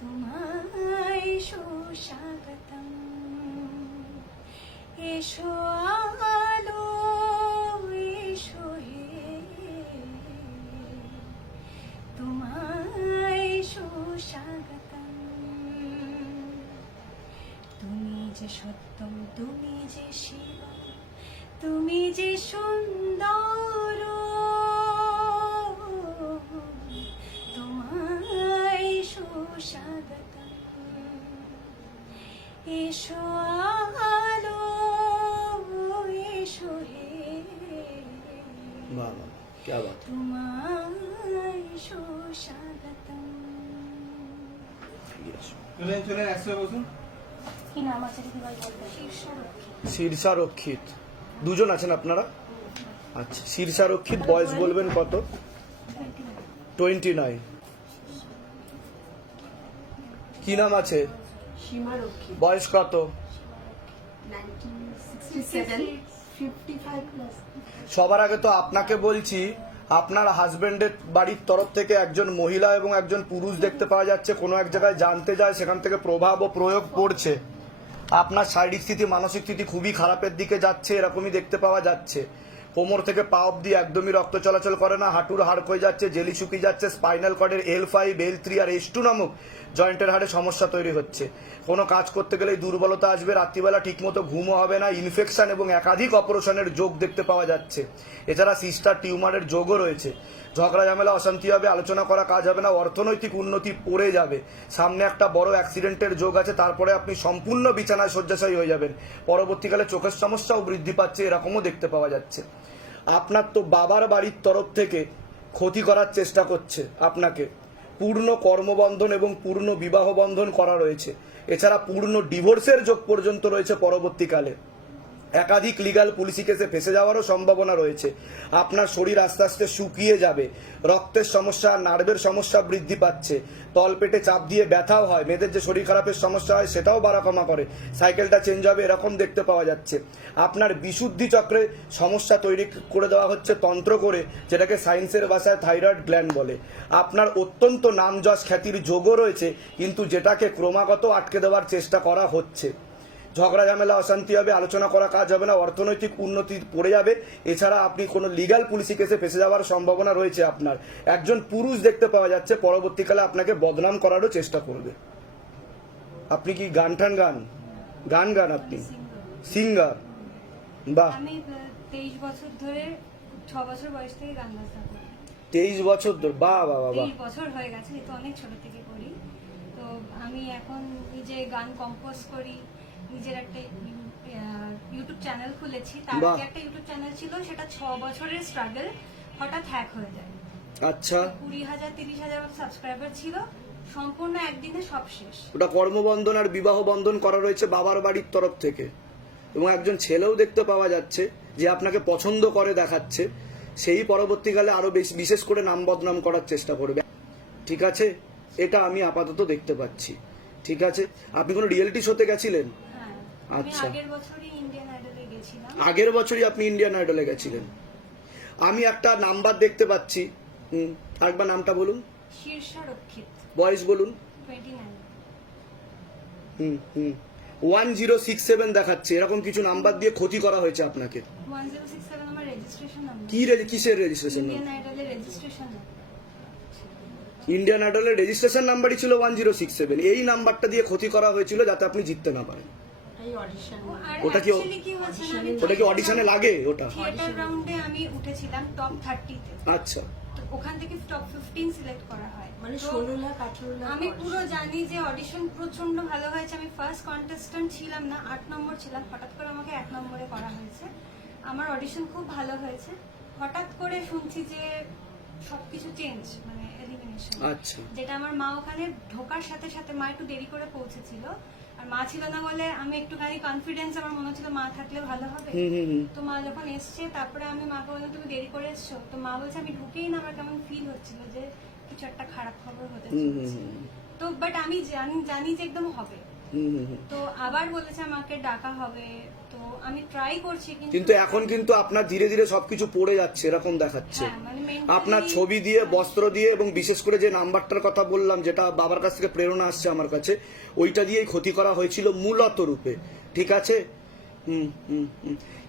তোমায় সুস্বাগতম, এসো আলো এসো হে, তোমায় সুস্বাগতম। তুমি যে সত্যম, তুমি যে শিব, তুমি যে সুন্দর, তোমায় সুস্বাগতম, এসো আলো এসো হে, তোমায় সুস্বাগতম। চলেন একসাথে বসুন। কি নাম আছে দিদি ভাই বলতে? শীর্ষারক্ষী। শীর্ষারক্ষিত দুজন আছেন আপনারা? আচ্ছা, শীর্ষারক্ষিত বয়স বলবেন কত? 29। কি নাম আছে? সীমারক্ষী। বয়স কত? 1967, 55+। সবার আগে তো আপনাকে বলছি, আপনার হাজবেন্ডের বাড়ির তরফ থেকে একজন মহিলা এবং একজন পুরুষ দেখতে পাওয়া যাচ্ছে। কোনো এক জায়গায় জানতে যায়, সেখান থেকে প্রভাব ও প্রয়োগ পড়ছে। আপনার শারীরিক স্থিতি, মানসিক স্থিতি খুবই খারাপের দিকে যাচ্ছে, এরকমই দেখতে পাওয়া যাচ্ছে। কোমর থেকে পা অব্দি একদমই রক্ত চলাচল করে না, হাঁটুর হাড় ক্ষয়ে যাচ্ছে, জেলি শুকিয়ে যাচ্ছে, স্পাইনাল কর্ডের L5, L3 আর S2 নামক জয়েন্টের হাড়ে সমস্যা তৈরি হচ্ছে। কোনো কাজ করতে গেলেই দুর্বলতা আসবে, রাত্রিবেলা ঠিকমতো ঘুমও হবে না, ইনফেকশন এবং একাধিক অপারেশনের যোগ দেখতে পাওয়া যাচ্ছে। এছাড়া সিস্টার টিউমারের যোগও রয়েছে। ঝগড়া ঝামেলা, অশান্তি হবে, আলোচনা করা কাজ হবে না, অর্থনৈতিক উন্নতি পড়ে যাবে। সামনে একটা বড় অ্যাক্সিডেন্টের যোগ আছে, তারপরে আপনি সম্পূর্ণ বিছানায় শয্যাশায়ী হয়ে যাবেন। পরবর্তীকালে চোখের সমস্যাও বৃদ্ধি পাচ্ছে, এরকমও দেখতে পাওয়া যাচ্ছে। আপনার তো বাবার বাড়ির তরফ থেকে ক্ষতি করার চেষ্টা করছে আপনাকে। পূর্ণ কর্মবন্ধন এবং পূর্ণ বিবাহ বন্ধন করা রয়েছে। এছাড়া পূর্ণ ডিভোর্সের যোগ পর্যন্ত রয়েছে পরবর্তীকালে। একাধিক লিগাল পুলিশি কেসে ফেসে যাওয়ারও সম্ভাবনা রয়েছে। আপনার শরীর আস্তে আস্তে শুকিয়ে যাবে, রক্তের সমস্যা, নার্ভের সমস্যা বৃদ্ধি পাচ্ছে, তলপেটে চাপ দিয়ে ব্যথাও হয়, মেয়েদের যে শরীর খারাপের সমস্যা হয় সেটাও বাড়া কমা করে, সাইকেলটা চেঞ্জ হবে, এরকম দেখতে পাওয়া যাচ্ছে। আপনার বিশুদ্ধি চক্রে সমস্যা তৈরি করে দেওয়া হচ্ছে তন্ত্র করে, যেটাকে সায়েন্সের ভাষায় থাইরয়েড গ্ল্যান্ড বলে। আপনার অত্যন্ত নাম যশ খ্যাতির যোগও রয়েছে, কিন্তু যেটাকে ক্রমাগত আটকে দেওয়ার চেষ্টা করা হচ্ছে। ঝগড়া ঝামেলা, অশান্তি হবে, আলোচনা করা কাজ হবে না, অর্থনৈতিক উন্নতি পড়ে যাবে। এছাড়া আপনি কোনো লিগাল পুলিশি কেসে ফেসে যাওয়ার সম্ভাবনা রয়েছে। আপনার একজন পুরুষ দেখতে পাওয়া যাচ্ছে, পরবর্তীকালে আপনাকে বদনাম করারও চেষ্টা করবে। আপনি কি গান গান আপনি সিঙ্গার? বাহ। আমি 23 বছর ধরে, 6 বছর বয়স থেকে গান বাজনা করি। 23 বছর ধরে? বাহ বাহ বাহ। 23 বছর হয়ে গেছে, তো অনেক ছোট থেকে করি। তো আমি এখন নিজে গান কম্পোজ করি, নিজের একটা ইউটিউব চ্যানেল খুলেছি। তার আগে একটা ইউটিউব চ্যানেল ছিল, সেটা 6 বছরের স্ট্রাগল, হঠাৎ হ্যাক হয়ে যায়। আচ্ছা। 20,000 30,000 সাবস্ক্রাইবার ছিল, সম্পূর্ণ একদিনে সব শেষ। ওটা কর্মবন্ধন আর বিবাহ বন্ধন করা রয়েছে বাবার বাড়ির তরফ থেকে, এবং একজন ছেলেও দেখতে পাওয়া যাচ্ছে যে আপনাকে পছন্দ করে দেখাচ্ছে, সেই পরবর্তীকালে আরো বেশি বিশেষ করে নাম বদনাম করার চেষ্টা করবে। ঠিক আছে, এটা আমি আপাতত দেখতে পাচ্ছি। ঠিক আছে, আপনি কোনো রিয়েলিটি শোতে গেছিলেন? আচ্ছা, আগের বছরই ইন্ডিয়ান আইডলে গেছিলাম। আগের বছরই আপনি ইন্ডিয়ান আইডলে গেছিলেন। আমি একটা নাম্বার দেখতে পাচ্ছি, আরেকবার নামটা বলুন। শীর্ষারক্ষিত। বয়স বলুন। 29। 1067 দেখাচ্ছে। এরকম কিছু নাম্বার দিয়ে ক্ষতি করা হয়েছে আপনাকে। 1067 আমার রেজিস্ট্রেশন নাম্বার। কিসের রেজিস্ট্রেশন? ইন্ডিয়ান আইডলের রেজিস্ট্রেশন নাম্বার। ইন্ডিয়ান আইডলের রেজিস্ট্রেশন নাম্বারই ছিল 1067। এই নাম্বারটা দিয়ে ক্ষতি করা হয়েছিল যাতে আপনি জিততে না পারেন। ওটা কি অডিশনে লাগে? ওটা থিয়েটার রাউন্ডে আমি উঠেছিলাম টপ 30 তে। আচ্ছা, ওখান থেকে টপ 15 সিলেক্ট করা হয়, মানে 16 লাখ 18 লাখ। আমি পুরো জানি যে অডিশন প্রচন্ড ভালো হয়েছে। আমি ফার্স্ট কন্টেস্ট্যান্ট ছিলাম না, 8 নম্বর ছিলাম। হঠাৎ করে আমাকে 1 নম্বরে করা হয়েছে। আমার অডিশন খুব ভালো হয়েছে। হঠাৎ করে শুনছি যে সবকিছু চেঞ্জ, মানে এলিমিনেশন। আচ্ছা। যেটা আমার মা ওখানে ঢোকার সাথে সাথে, মা একটু দেরি করে পৌঁছেছিল, আর মা ছিল না বলে আমি একটুখানি কনফিডেন্স, আমার মনে হচ্ছিল মা থাকলে ভালো হবে। তো মা যখন এসছে, তারপরে আমি মাকে বললাম তুমি দেরি করে এসছো। তো মা বলছে আমি ঢুকেই না আমার কেমন ফিল হচ্ছিল যে কিছু একটা খারাপ খবর হতে চলেছে। তো বাট আমি জানি যে একদম হবে। তো আবার বলেছে আমাকে ডাকা হবে। তো আমি ট্রাই করছি কিন্তু এখন কিন্তু আপনার ধীরে ধীরে সবকিছু পড়ে যাচ্ছে এরকম দেখাচ্ছে। হ্যাঁ, মানে mentally- আপনার ছবি দিয়ে, বস্ত্র দিয়ে এবং বিশেষ করে যে নাম্বারটার কথা বললাম, যেটা বাবার কাছ থেকে প্রেরণা আসছে আমার কাছে, ওইটা দিয়েই ক্ষতি করা হয়েছিল মূলত রূপে, ঠিক আছে?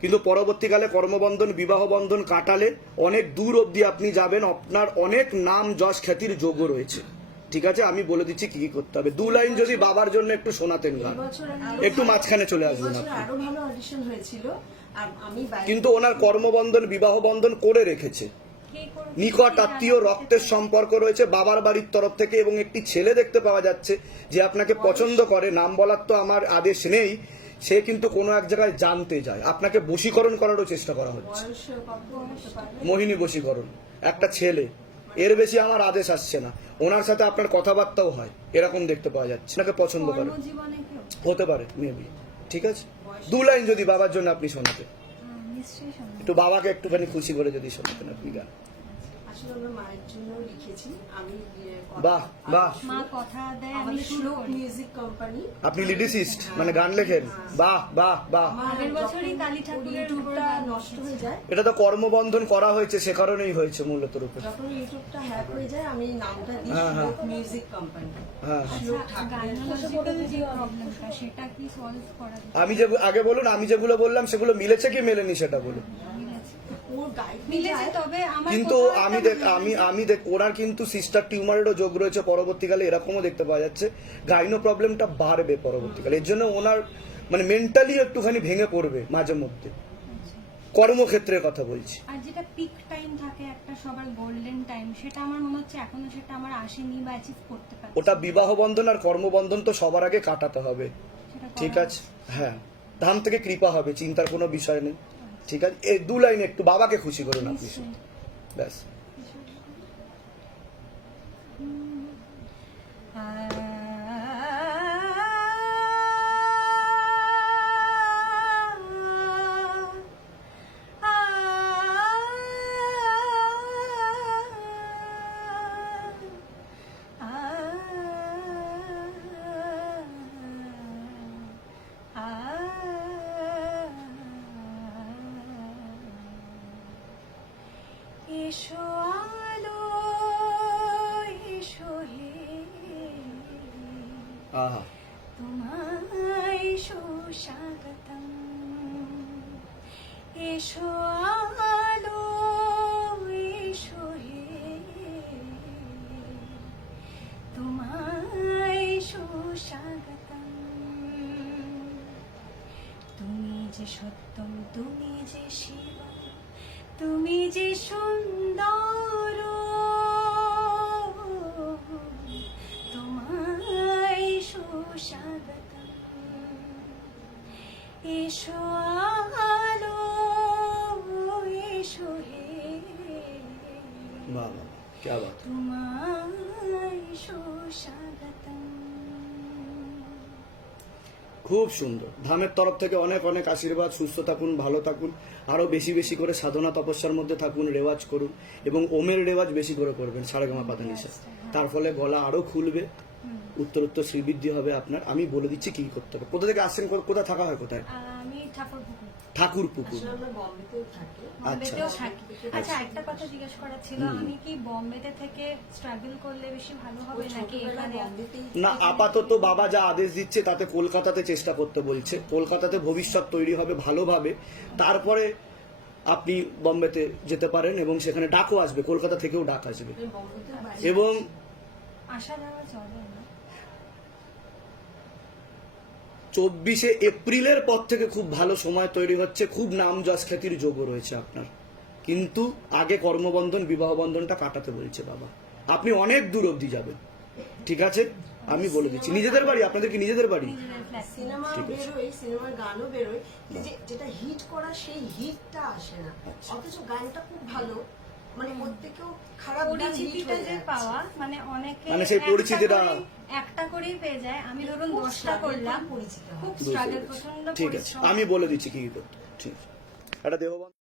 কিন্তু পরবর্তীকালে কর্মবন্ধন, বিবাহ বন্ধন কাটালে অনেক দূর অবধি আপনি যাবেন, আপনার অনেক নাম যশ খ্যাতির যোগ্য রয়েছে, ঠিক আছে? আমি বলে দিচ্ছি কি কি করতে হবে। 2 লাইন যদি বাবার জন্য একটু শোনাতেন গান, এবছর একটু মাঝখানে চলে আসবেন এবছর আপনি। আরো ভালো অডিশন হয়েছিল আর আমি বাইরে কিন্তু ওনার কর্মবন্ধন, বিবাহ বন্ধন করে রেখেছে, কে করবে? নিকট আত্মীয়, রক্তের সম্পর্ক রয়েছে বাবার বাড়ির তরফ থেকে, এবং একটি ছেলে দেখতে পাওয়া যাচ্ছে যে আপনাকে পছন্দ করে। নাম বলার তো আমার আদেশ নেই, সে কিন্তু কোনো এক জায়গায় জানতে যায়, আপনাকে বশীকরণ করারও চেষ্টা করা হচ্ছে, বয়স কত হতে পারবে? মোহিনী বশীকরণ, একটা ছেলে, এর বেশি আমার আদেশ আসছে না। ওনার সাথে আপনার কথাবার্তাও হয়, এরকম দেখতে পাওয়া যাচ্ছে, ওনাকে পছন্দ করে, কর্মজীবনে কেউ হতে পারে মেবি, ঠিক আছে? 2 লাইন যদি বাবার জন্য আপনি শোনাতেন, নিশ্চয়ই শোনো। একটু বাবাকে একটুখানি খুশি করে যদি শোনাতেন আপনি গান। আসলে আমরা মায়ের জন্য লিখেছি। আমি বাহ, বাহ। মা কথা দেয় আমি আমাদের শুরু শ্লোক করি। Music company. আপনি লিরিসিস্ট, মানে গান লেখেন, বাহ বাহ বাহ। আগের বছরই কালী ঠাকুরের ইউটিউবটা গান নষ্ট হয়ে যায়, এটা তো কর্মবন্ধন করা হয়েছে, সে কারণেই হয়েছে মূলত রূপে। যখন ইউটিউবটা হ্যাক হয়ে যায় আমি নামটা দিই হ্যাঁ, হ্যাঁ। শ্লোক মিউজিক কোম্পানি। হ্যাঁ, শ্লোক ঠাকুরের গাইনোলজিক্যাল যে প্রবলেমটা সেটা কি সলভ করা যায়? আমি যে আগে বলুন, আমি যেগুলো বললাম সেগুলো মিলেছে কি মেলেনি সেটা বলুন। ওর গাইড মিলেছে, তবে আমার কিন্তু কোথাও আমি একটা দেখ আমি আমি দেখ ওনার কিন্তু সিস্টার টিউমারেরও যোগ রয়েছে পরবর্তীকালে, এরকমও দেখতে পাওয়া যাচ্ছে। গাইনো প্রবলেমটা বাড়বে পরবর্তীকালে, এর জন্য ওনার মানে মেন্টালি একটুখানি ভেঙে পড়বে মাঝে মধ্যে, কর্মক্ষেত্রের কথা বলছি। আর যেটা পিক টাইম থাকে একটা সবার গোল্ডেন টাইম, সেটা আমার মনে হচ্ছে এখনো সেটা আমার আসেনি বা অ্যাচিভ করতে পারছি ওটা বিবাহ বন্ধন আর কর্মবন্ধন তো সবার আগে কাটাতে হবে, সেটা ঠিক করা- আছে? হ্যাঁ, ধাম থেকে কৃপা হবে, চিন্তার কোনো বিষয় নেই, ঠিক আছে? এই 2 লাইন একটু বাবাকে খুশি করুন আপনি শুধু, নিশ্চয়ই। ব্যাস। এসো আলো, এসো হে, আহা, তোমায় সুস্বাগতম। এসো আলো, এসো হে, তোমায় সুস্বাগতম। তুমি যে সত্যম, তুমি যে শিব, তুমি যে সুন্দর, তোমায় সুস্বাগতম। এসো আলো, এসো হে, বাহ বাহ, क्या बात। তোমায় সুস্বাগতম। খুব সুন্দর। ধামের তরফ থেকে অনেক অনেক আশীর্বাদ, সুস্থ থাকুন, ভালো থাকুন, আরো বেশি বেশি করে সাধনা তপস্যার মধ্যে থাকুন, রেওয়াজ করুন, এবং ওমের রেওয়াজ বেশি করে করবেন সারেগামা পাধানিসা। তার ফলে গলা আরো খুলবে, উত্তরোত্তর শ্রীবৃদ্ধি হবে আপনার। আমি বলে দিচ্ছি কি করতে হবে। কোথা থেকে আসছেন, কোথায় থাকা হয়, কোথায়? আমি ঠাকুরপুকুর, ঠাকুরপুকুর। আসলে আমরা বম্বেতেও থাকি। বম্বেতেও থাকি। আচ্ছা, একটা কথা জিজ্ঞেস করার ছিল, আমি কি বম্বেতে থেকে স্ট্রাগল করলে বেশি ভালো হবে নাকি ছোটবেলায় এখানে? বম্বেতেই না, আপাতত বাবা যা আদেশ দিচ্ছে তাতে কলকাতাতে চেষ্টা করতে বলছে। কলকাতাতে ভবিষ্যৎ তৈরি হবে ভালোভাবে, তারপরে আপনি বম্বেতে যেতে পারেন, এবং সেখানে ডাকও আসবে, কলকাতা থেকেও ডাক আসবে। বম্বেতেও বাড়ি এবং আসা যাওয়া চলে না? 24শে এপ্রিলের পর থেকে খুব ভালো সময় তৈরি হচ্ছে, খুব নাম যশ খ্যাতির যোগও রয়েছে আপনার। কিন্তু আগে কর্মবন্ধন, বিবাহ বন্ধনটা কাটাতে বলছে বাবা। আপনি অনেক দূর অবধি যাবেন, ঠিক আছে? আমি বলে দিচ্ছি। নিজেদের বাড়ি? আপনাদের কি নিজেদের বাড়ি? নিজেদের ফ্ল্যাট। সিনেমা বেরোয়, সিনেমার গানও বেরোয়, যেটা হিট করা সেই হিটটা আসে না। অথচ গানটা খুব ভালো, মানে প্রত্যেকেও খারাপ গান হিট পরিচিতিটা হয়ে যে যাচ্ছে। পাওয়া, মানে অনেকে মানে সেই পরিচিতিটা- একটা করেই পেয়ে যায়। আমি ধরুন খুব 10টা করলাম, পরিচিত হয়। খুব বুঝতে স্ট্রাগল, পেরেছি। প্রচন্ড ঠিক আছে, পরিশ্রম। আমি বলে দিচ্ছি কি করতে। ঠিক আছে, একটা দেহবন্ধ